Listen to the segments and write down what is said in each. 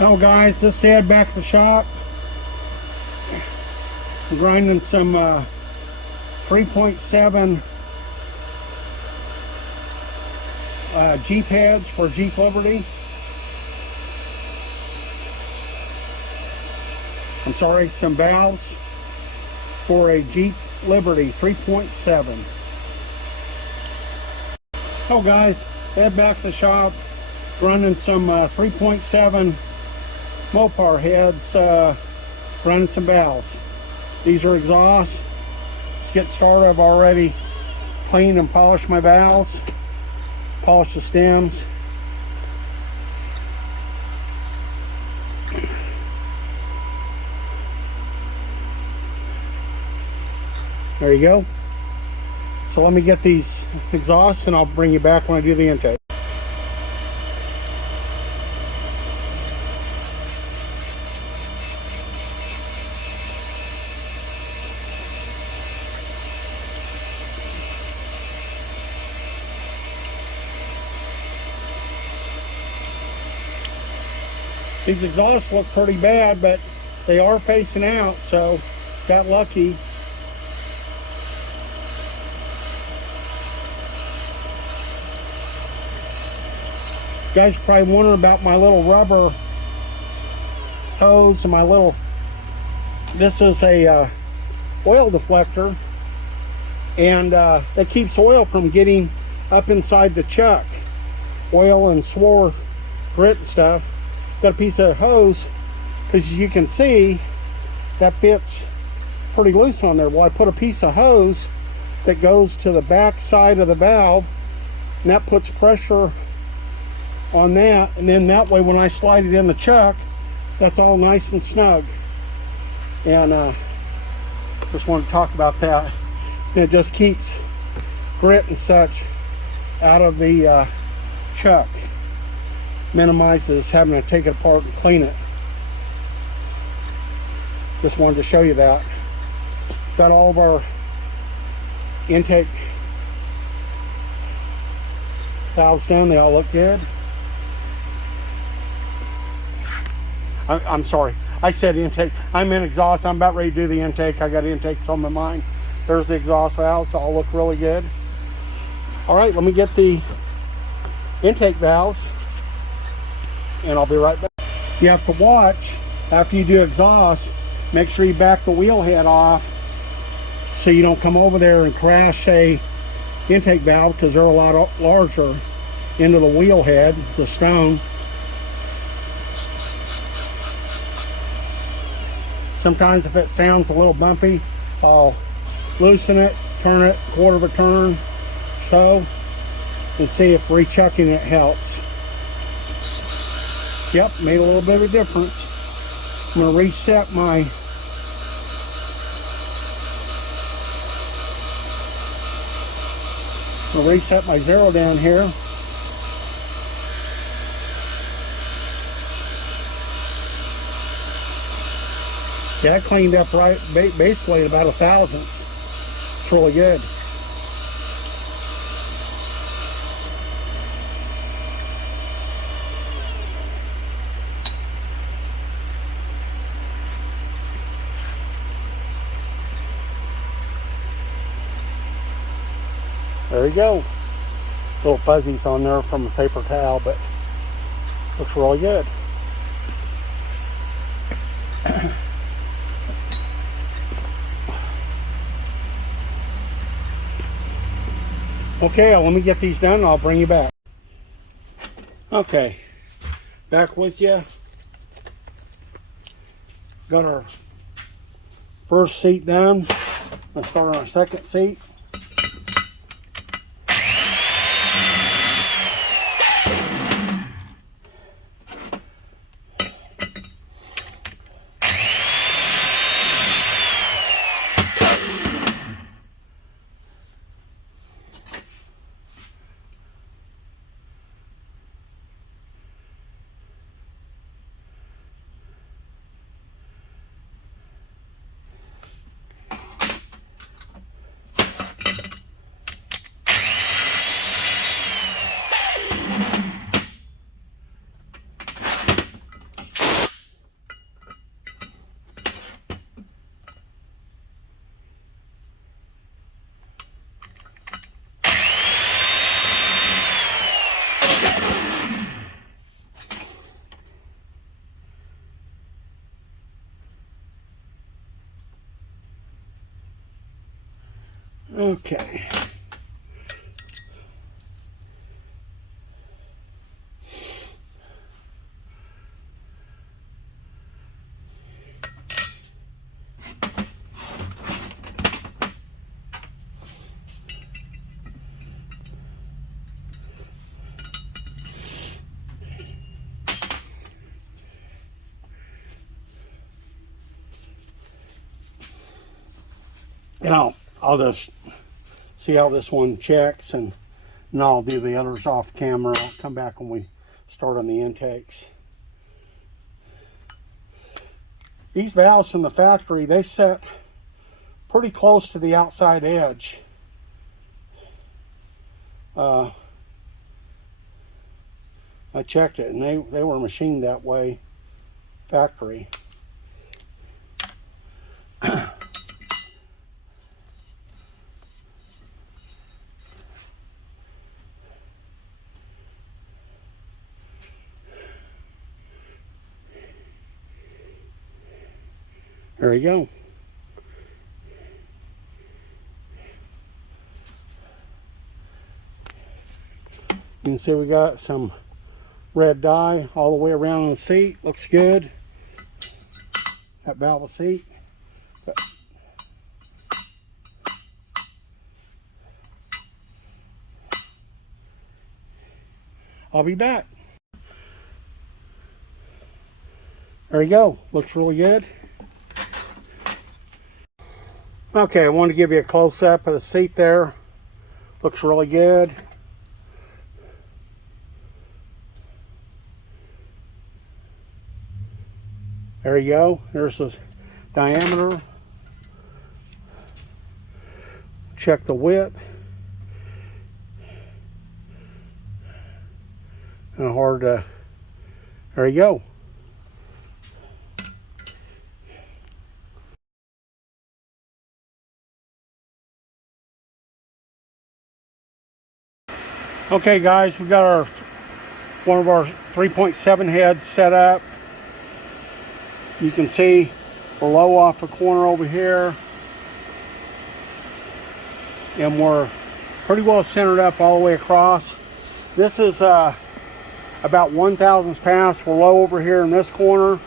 Oh guys, just head back to the shop. I'm grinding some 3.7 Jeep heads for Jeep Liberty. I'm sorry, some valves for a Jeep Liberty 3.7. Oh guys, head back to the shop, running some 3.7 Mopar heads, running some valves. These are exhausts. Let's get started. I've already cleaned and polished my valves, polished the stems. There you go. So let me get these exhausts and I'll bring you back when I do the intake. These exhausts look pretty bad, but they are facing out, so got lucky. You guys are probably wondering about my little rubber hose and my little, this is a oil deflector, and that keeps oil from getting up inside the chuck. Oil and swarf, grit and stuff. Got a piece of hose, because you can see that bit's pretty loose on there. Well, I put a piece of hose that goes to the back side of the valve, and that puts pressure on that, and then that way when I slide it in the chuck, that's all nice and snug. And just want to talk about that. And it just keeps grit and such out of the chuck. Minimizes having to take it apart and clean it. Just wanted to show you that. Got all of our intake valves done. They all look good. I'm sorry, I said intake. I'm in exhaust. I'm about ready to do the intake. I got intakes on my mind. There's the exhaust valves. They all look really good. All right, let me get the intake valves and I'll be right back. You have to watch after you do exhaust. Make sure you back the wheel head off so you don't come over there and crash a intake valve, because they're a lot larger, into the wheel head, the stone. Sometimes if it sounds a little bumpy, I'll loosen it, turn it quarter of a turn, so, and see if rechucking it helps. Yep, made a little bit of a difference. I'm going to reset my zero down here. Yeah, I cleaned up right, basically at about 1,000. It's really good. There you go. Little fuzzies on there from a paper towel, but looks really good. Okay, let me get these done and I'll bring you back. Okay, back with you. Got our first seat done. Let's start on our second seat. Okay. And I'll just see how this one checks, and I'll do the others off camera. I'll come back when we start on the intakes. These valves from the factory, they set pretty close to the outside edge. I checked it, and they were machined that way, factory. There we go. You can see we got some red dye all the way around the seat. Looks good. That valve seat. I'll be back. There you go. Looks really good. Okay, I want to give you a close-up of the seat there. Looks really good. There you go. There's the diameter. Check the width. And hard to, there you go. Okay guys, we got one of our 3.7 heads set up. You can see we're low off the corner over here, and we're pretty well centered up all the way across. This is about 1 thousandths pass. We're low over here in this corner,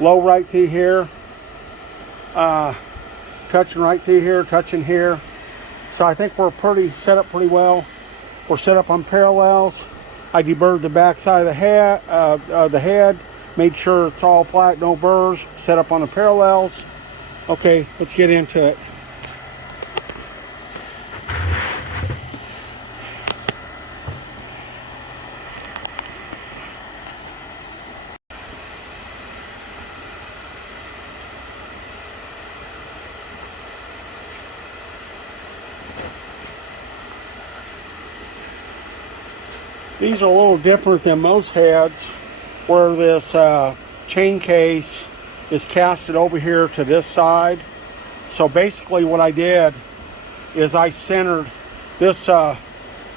low right through here, touching right through here, touching here. So I think we're set up pretty well. We're set up on parallels. I deburred the back side of the head, made sure it's all flat, no burrs, set up on the parallels. Okay, let's get into it. These are a little different than most heads, where this chain case is casted over here to this side. So basically what I did is I centered this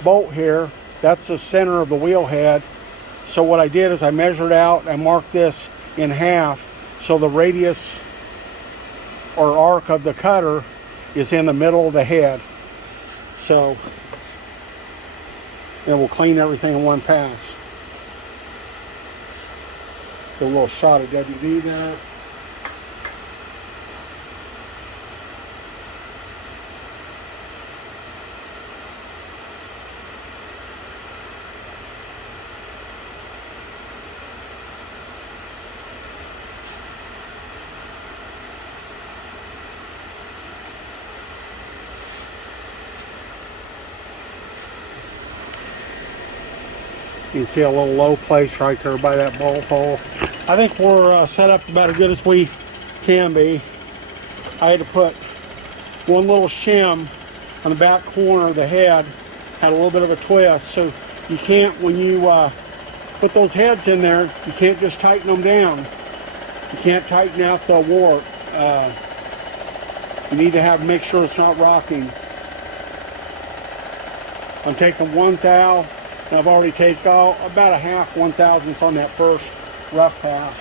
bolt here. That's the center of the wheel head. So what I did is I measured out and marked this in half, so the radius or arc of the cutter is in the middle of the head. So and we'll clean everything in one pass. Do a little shot of WD there. You can see a little low place right there by that bolt hole. I think we're set up about as good as we can be. I had to put one little shim on the back corner of the head. Had a little bit of a twist, so you can't, when you put those heads in there, you can't just tighten them down. You can't tighten out the warp. You need to make sure it's not rocking. I'm taking 1 thou. And I've already taken about a half 1 thousandths on that first rough pass.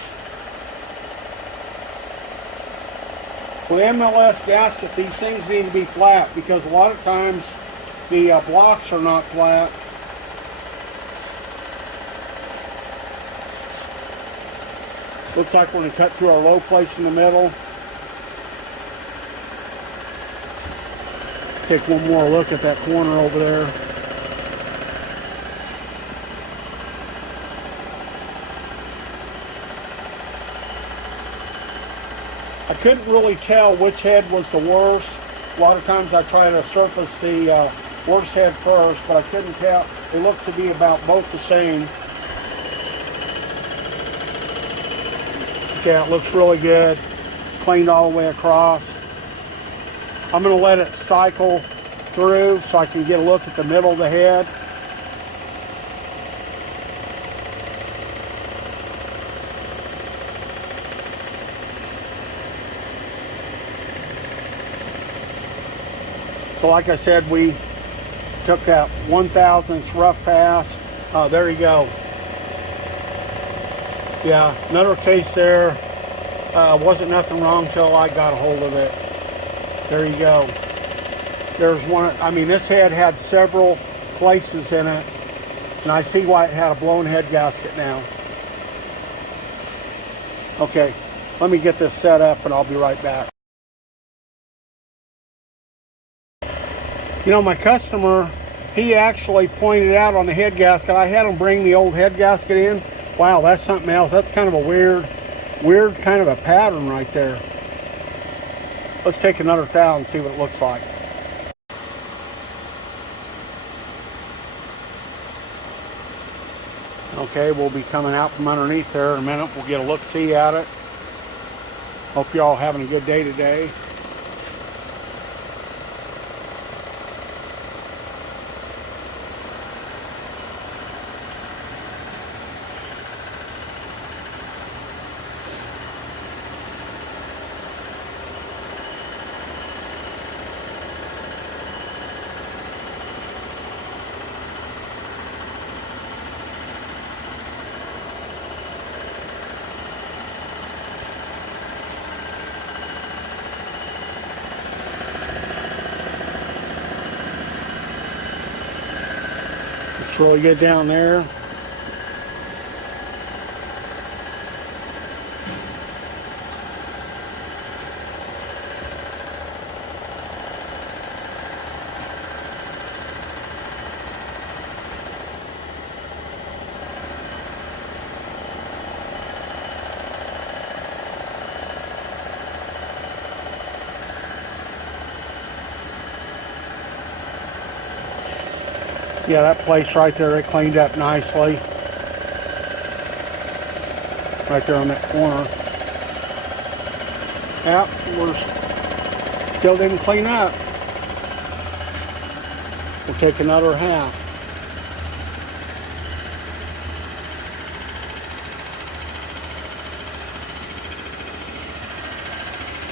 For the MLS gasket, these things need to be flat because a lot of times the blocks are not flat. Looks like we're going to cut through our low place in the middle. Take one more look at that corner over there. I couldn't really tell which head was the worst. A lot of times I try to surface the worst head first, but I couldn't tell. They look to be about both the same. Okay, it looks really good. Cleaned all the way across. I'm going to let it cycle through so I can get a look at the middle of the head. So like I said, we took that 1/1000th rough pass. There you go. Yeah, another case there. Wasn't nothing wrong till I got a hold of it. There you go. There's one. I mean, this head had several places in it, and I see why it had a blown head gasket now. Okay, let me get this set up and I'll be right back. You know, my customer, he actually pointed out on the head gasket, I had him bring the old head gasket in. Wow, that's something else. That's kind of a weird kind of a pattern right there. Let's take another towel and see what it looks like. Okay, we'll be coming out from underneath there in a minute. We'll get a look-see at it. Hope you're all having a good day today. Let's really get down there. Yeah, that place right there, it cleaned up nicely. Right there on that corner. Yeah, we're still didn't clean up. We'll take another half.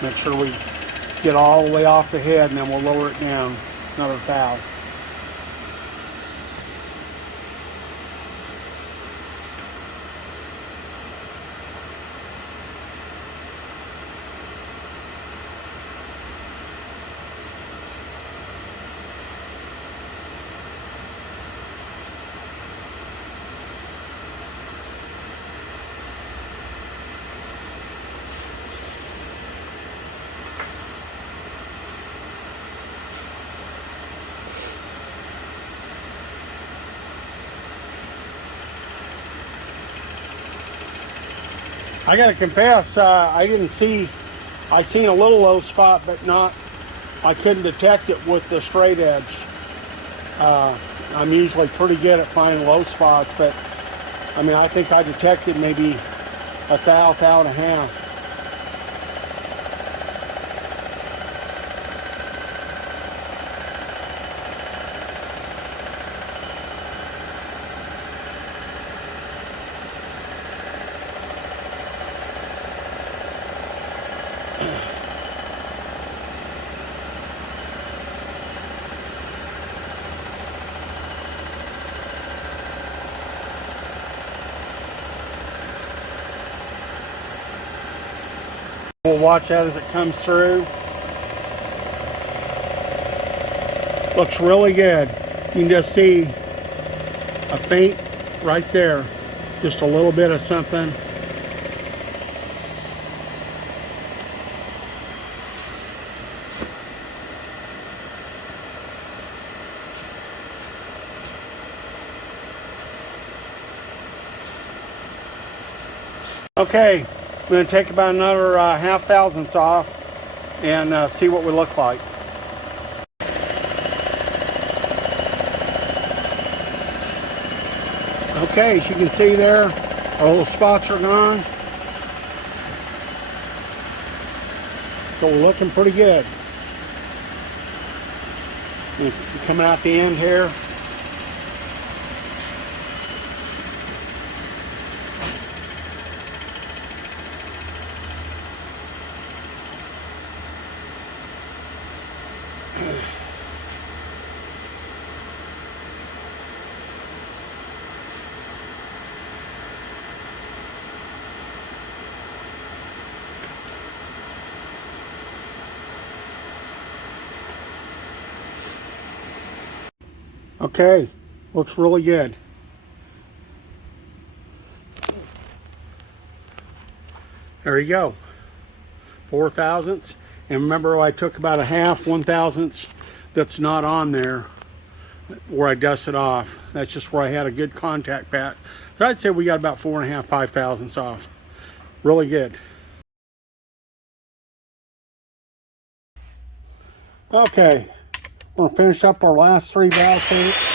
Make sure we get all the way off the head and then we'll lower it down. Another valve. I gotta confess, I seen a little low spot, but I couldn't detect it with the straight edge. I'm usually pretty good at finding low spots, but I mean, I think I detected maybe a thou and a half. We'll watch that as it comes through. Looks really good. You can just see a faint right there. Just a little bit of something. Okay, I'm going to take about another half thousandths off and see what we look like. Okay, as you can see there, our little spots are gone. So we're looking pretty good. Coming out the end here. Okay, looks really good. There you go, 4 thousandths. And remember, I took about a half 1,000ths that's not on there where I dusted off. That's just where I had a good contact pat. So I'd say we got about 4.5, 5 thousandths off. Really good. Okay, we're gonna finish up our last 3 valve seats.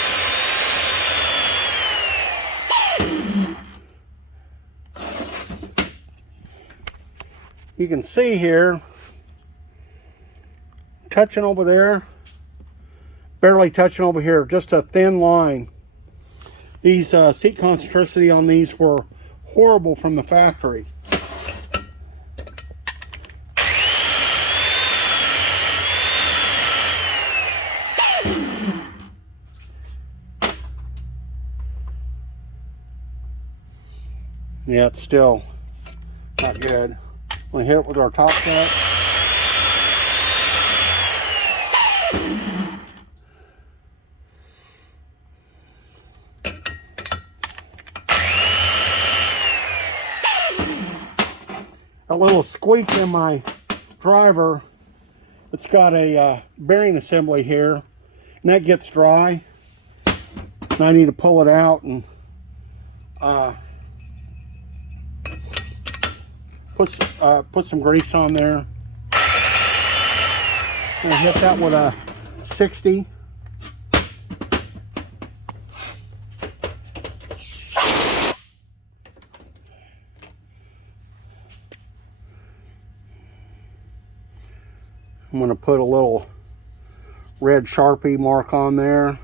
You can see here, touching over there, barely touching over here, just a thin line. These seat concentricity on these were horrible from the factory. Yeah, it's still not good. We'll hit it with our top cut. A little squeak in my driver. It's got a bearing assembly here, and that gets dry. And I need to pull it out and put some grease on there. I'm gonna hit that with a 60. I'm gonna put a little red Sharpie mark on there.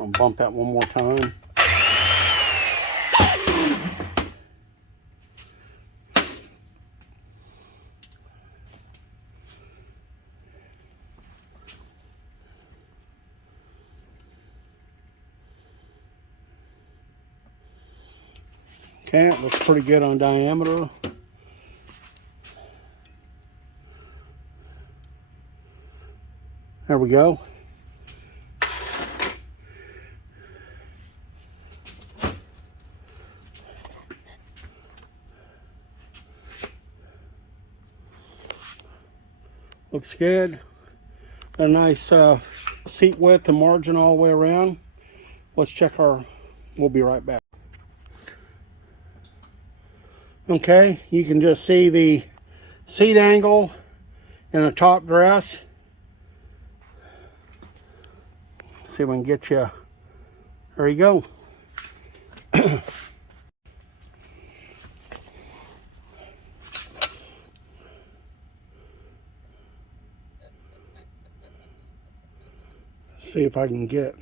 I'll bump that one more time. Okay, it looks pretty good on diameter. There we go. Looks good. A nice seat width and margin all the way around. Let's check our, we'll be right back. Okay, you can just see the seat angle and the top dress. See if we can get you, there you go. see if I can get.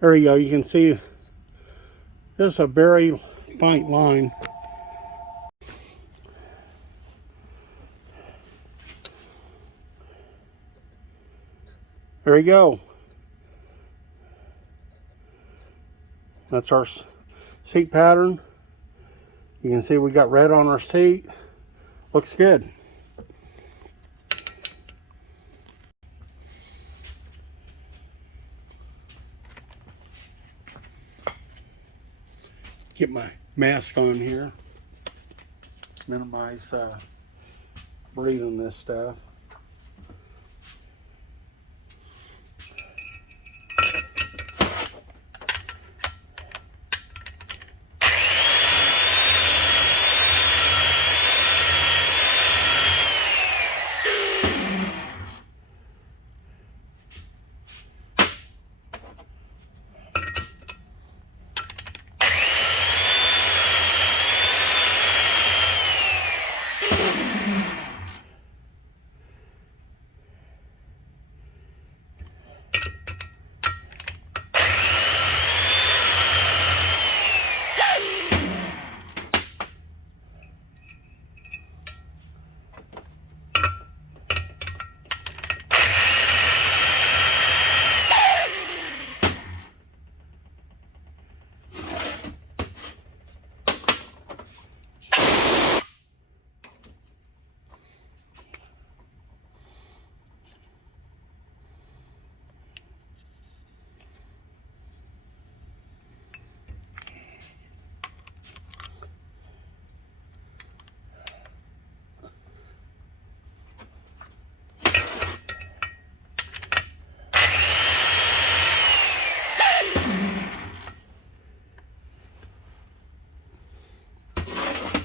There you go. You can see there's a very fine line. There you go. That's our seat pattern. You can see we got red on our seat. Looks good. Get my mask on here. Minimize breathing this stuff.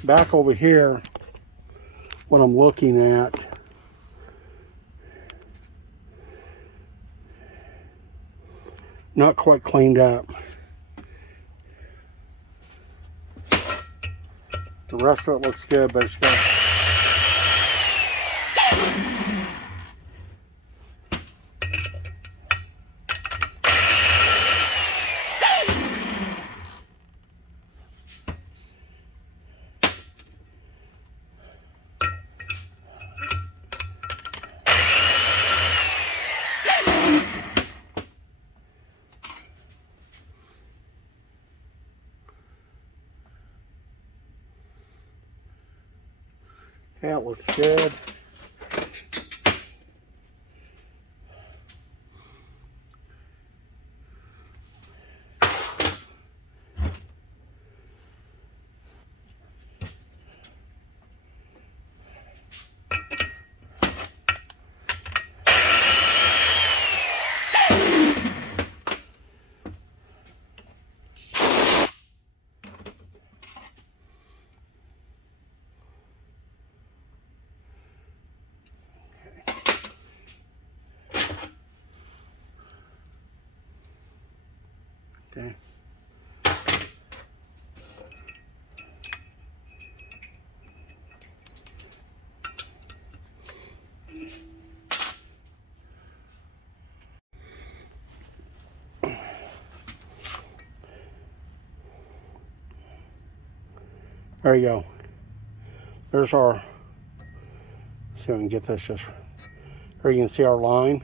Back over here, what I'm looking at, not quite cleaned up. The rest of it looks good, but it's got yeah, it looks good. Okay. There you go. There's our, see if I can get this just, there you can see our line.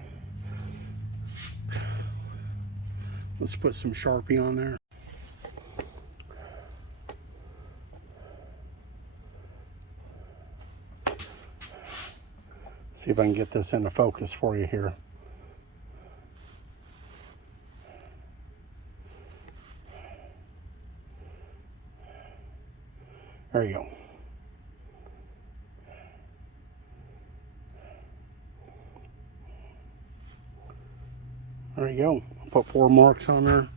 Let's put some Sharpie on there. See if I can get this into focus for you here. There you go. There you go. Put 4 marks on there.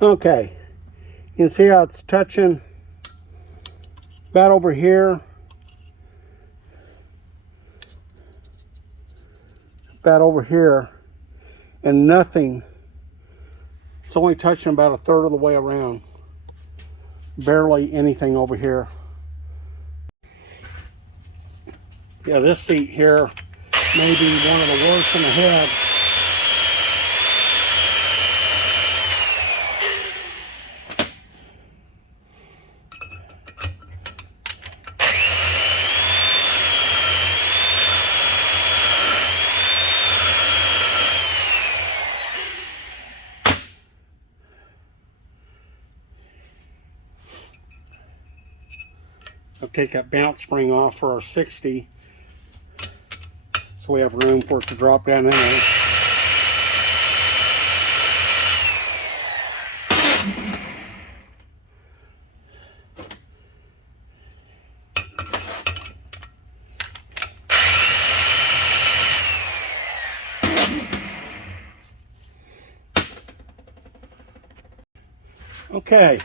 Okay, you can see how it's touching about over here. that over here, and nothing. It's only touching about a third of the way around. Barely anything over here. Yeah, this seat here may be one of the worst in the head. I'll take that bounce spring off for our 60, so we have room for it to drop down in there. Okay,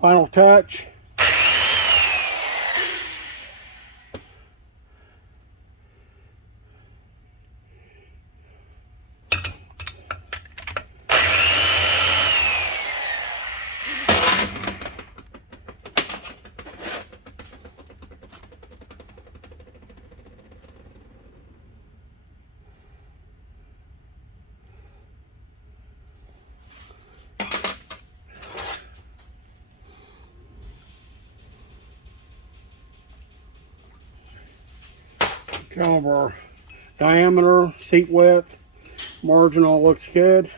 final touch. Caliber, diameter, seat width, margin all looks good.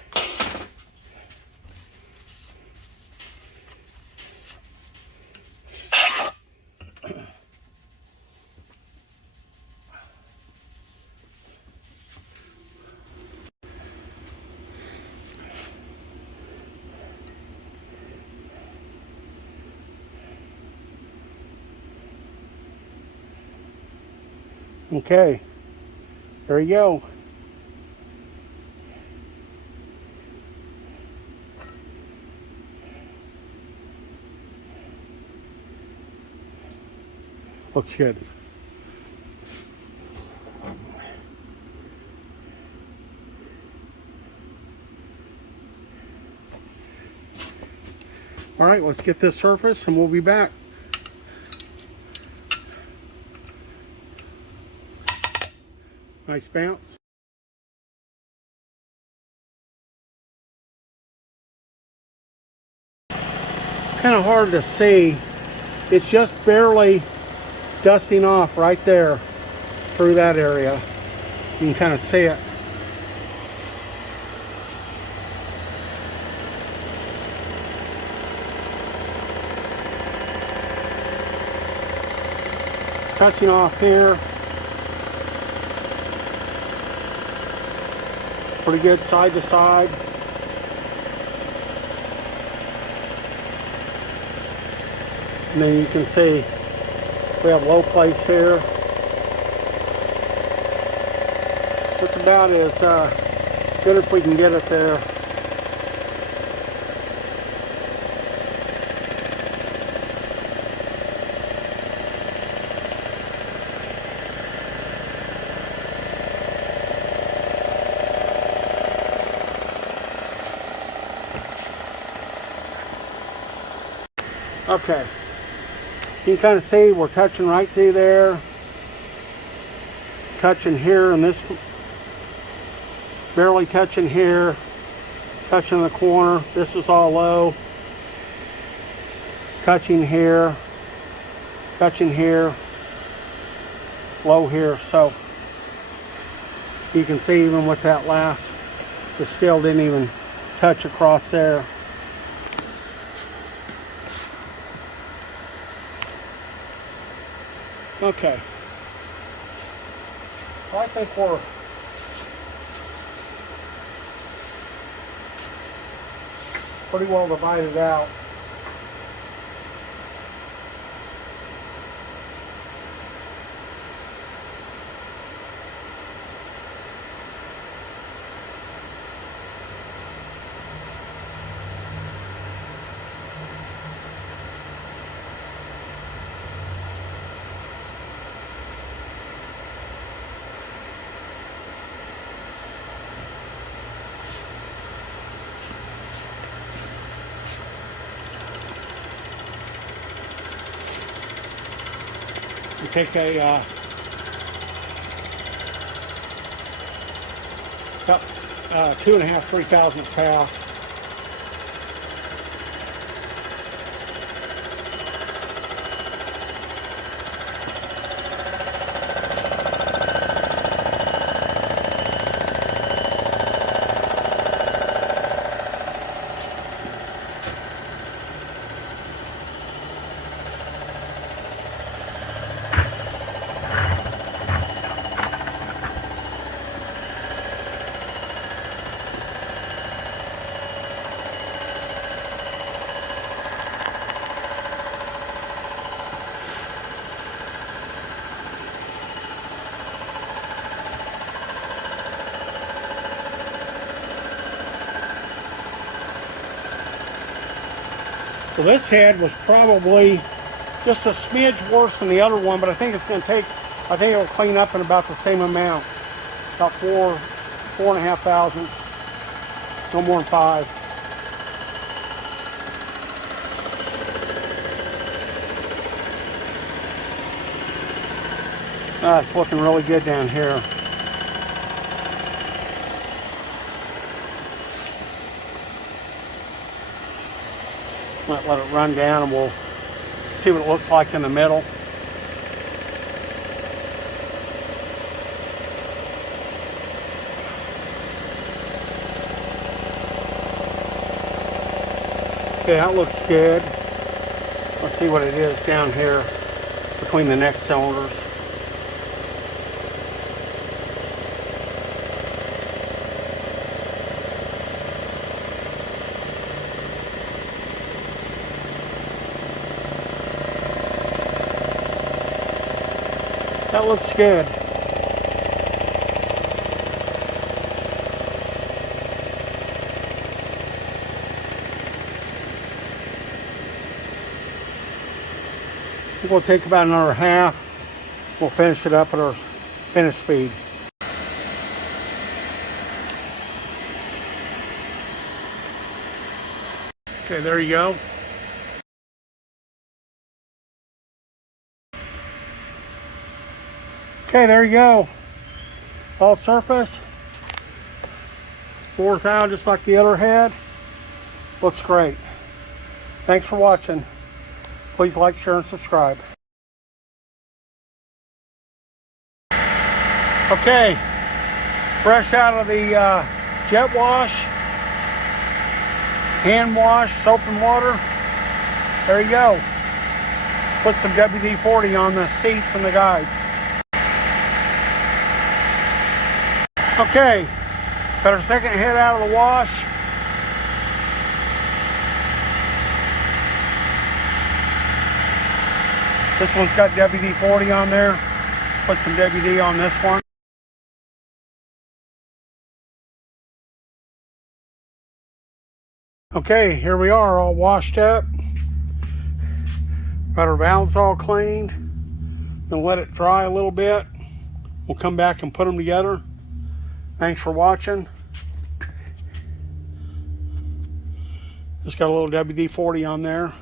Okay, there you go. Looks good. All right, let's get this surface and we'll be back. Nice bounce. Kind of hard to see. It's just barely dusting off right there through that area. You can kind of see it. It's touching off here. Pretty good side to side. And then you can see we have low place here. It's about as good as we can get it there. Okay, you can kind of see we're touching right through there, touching here, and this barely touching here, touching the corner. This is all low, touching here, low here. So you can see even with that last, it still didn't even touch across there. Okay, well, I think we're pretty well divided out. You take a about 2.5, 3 thousandths pass. So this head was probably just a smidge worse than the other one, but I think it's going to take, I think it'll clean up in about the same amount. About 4.5 thousandths, no more than 5. It's looking really good down here. Might let it run down and we'll see what it looks like in the middle. Okay, that looks good. Let's see what it is down here between the neck cylinders. That looks good. We'll take about another half. We'll finish it up at our finish speed. Okay, there you go. Okay, there you go. All surface. 4th out just like the other head. Looks great. Thanks for watching. Please like, share, and subscribe. Okay, fresh out of the jet wash, hand wash, soap and water. There you go. Put some WD-40 on the seats and the guides. Okay, got our second head out of the wash. This one's got WD-40 on there. Put some WD on this one. Okay, here we are, all washed up. Got our valves all cleaned. Gonna let it dry a little bit. We'll come back and put them together. Thanks for watching. Just got a little WD-40 on there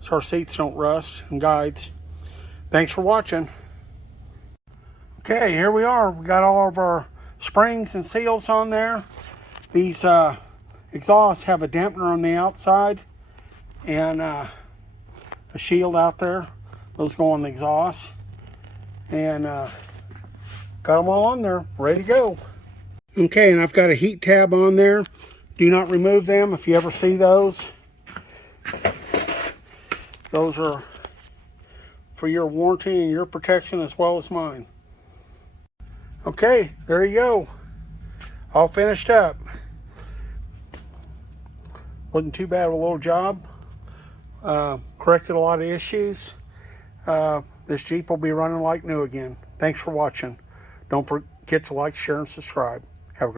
so our seats don't rust, and guides. Thanks for watching. Okay, here we are. We got all of our springs and seals on there. These exhausts have a dampener on the outside and a shield out there. Those go on the exhaust. And got them all on there, ready to go. Okay, and I've got a heat tab on there. Do not remove them if you ever see those. Those are for your warranty and your protection as well as mine. Okay, there you go. All finished up. Wasn't too bad of a little job. Corrected a lot of issues. This Jeep will be running like new again. Thanks for watching. Don't forget to like, share, and subscribe.